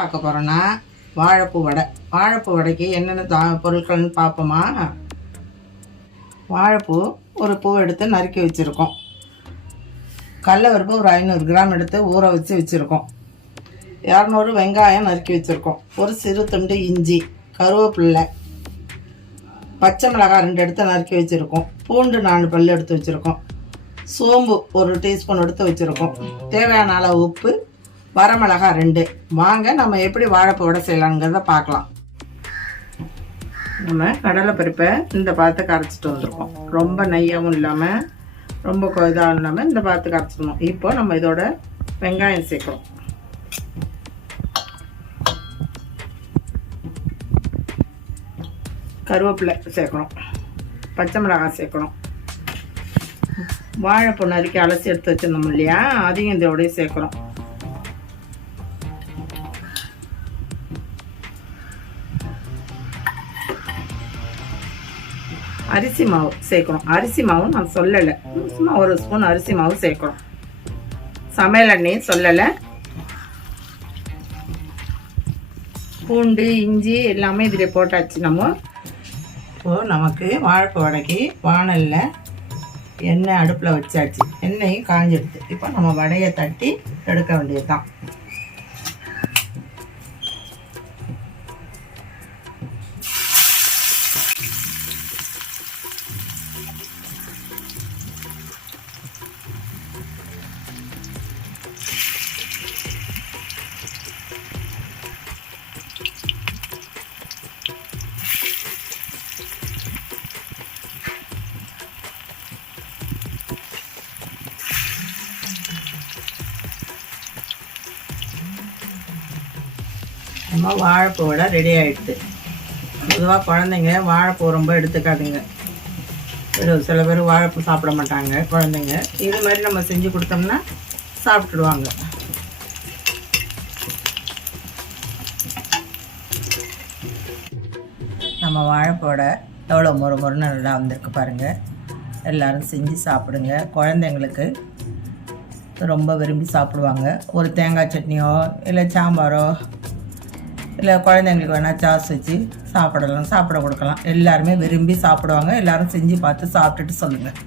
பார்க்க போகிறோன்னா வாழைப்பூ வடை. வாழைப்பூ வடைக்கு என்னென்ன தா பொருட்கள்னு பார்ப்போமா? வாழைப்பூ ஒரு பூ எடுத்து நறுக்கி வச்சுருக்கோம். கடலவருப்பு ஒரு ஐநூறு கிராம் எடுத்து ஊற வச்சு வச்சுருக்கோம். இரநூறு வெங்காயம் நறுக்கி வச்சுருக்கோம். ஒரு சிறு துண்டு இஞ்சி கருவேப்பில்லை பச்சை மிளகாய் ரெண்டு எடுத்து நறுக்கி வச்சுருக்கோம். பூண்டு நாலு பல் எடுத்து வச்சுருக்கோம். சோம்பு ஒரு டீஸ்பூன் எடுத்து வச்சுருக்கோம். தேவையான அளவு உப்பு வரமிளகாய் ரெண்டு. வாங்க நம்ம எப்படி வாழைப்பூடை செய்யலாங்கிறத பார்க்கலாம். நம்ம கடலை பருப்பை இந்த பாத்துக்கு அரைச்சிட்டு வந்திருக்கோம். ரொம்ப நெய்யாகவும் இல்லாமல் ரொம்ப இதாகவும் இல்லாமல் இந்த பாத்துக்கு அரைச்சிடணும். இப்போ நம்ம இதோட வெங்காயம் சேர்க்குறோம். கருவேப்பிலை சேர்க்கணும் பச்சை மிளகாய் சேர்க்கணும் வாழைப்பூ நறுக்கி அலசி எடுத்து வச்சிருந்தோம் இல்லையா? அதையும் இதோடய சேர்க்குறோம். அரிசி மாவு சேர்க்கணும். அரிசி மாவும் நான் சொல்லலை. சும்மா ஒரு ஸ்பூன் அரிசி மாவு சேர்க்கணும். சமையல் எண்ணெயும் சொல்லலை. பூண்டு இஞ்சி எல்லாமே இதில் போட்டாச்சு நம்ம. இப்போது நமக்கு வாழைப்பு வடைக்கு வானலில் எண்ணெய் அடுப்பில் வச்சாச்சு. எண்ணெயும் காஞ்சிடுது இப்போ நம்ம வடையை தட்டி எடுக்க வேண்டியது தான் நம்ம வாழைப்பூ வடை ரெடி ஆகிடுது பொதுவாக குழந்தைங்க வாழைப்பூ ரொம்ப எடுத்துக்காதுங்க. ஒரு சில பேர் வாழைப்பூ சாப்பிட மாட்டாங்க குழந்தைங்க. இது மாதிரி நம்ம செஞ்சு கொடுத்தோம்னா சாப்பிட்டுடுவாங்க. நம்ம வாழைப்போட எவ்வளோ மொறு மொறுன்னு நல்லா வந்திருக்கு பாருங்கள் எல்லோரும் செஞ்சு சாப்பிடுங்க. குழந்தைங்களுக்கு ரொம்ப விரும்பி சாப்பிடுவாங்க. ஒரு தேங்காய் சட்னியோ இல்லை சாம்பாரோ இல்லை குழந்தைங்களுக்கு வேணால் சாஸ் வச்சு சாப்பிடலாம் சாப்பிட கொடுக்கலாம். எல்லாருமே விரும்பி சாப்பிடுவாங்க. எல்லாரும் செஞ்சு பார்த்து சாப்பிட்டுட்டு சொல்லுங்கள்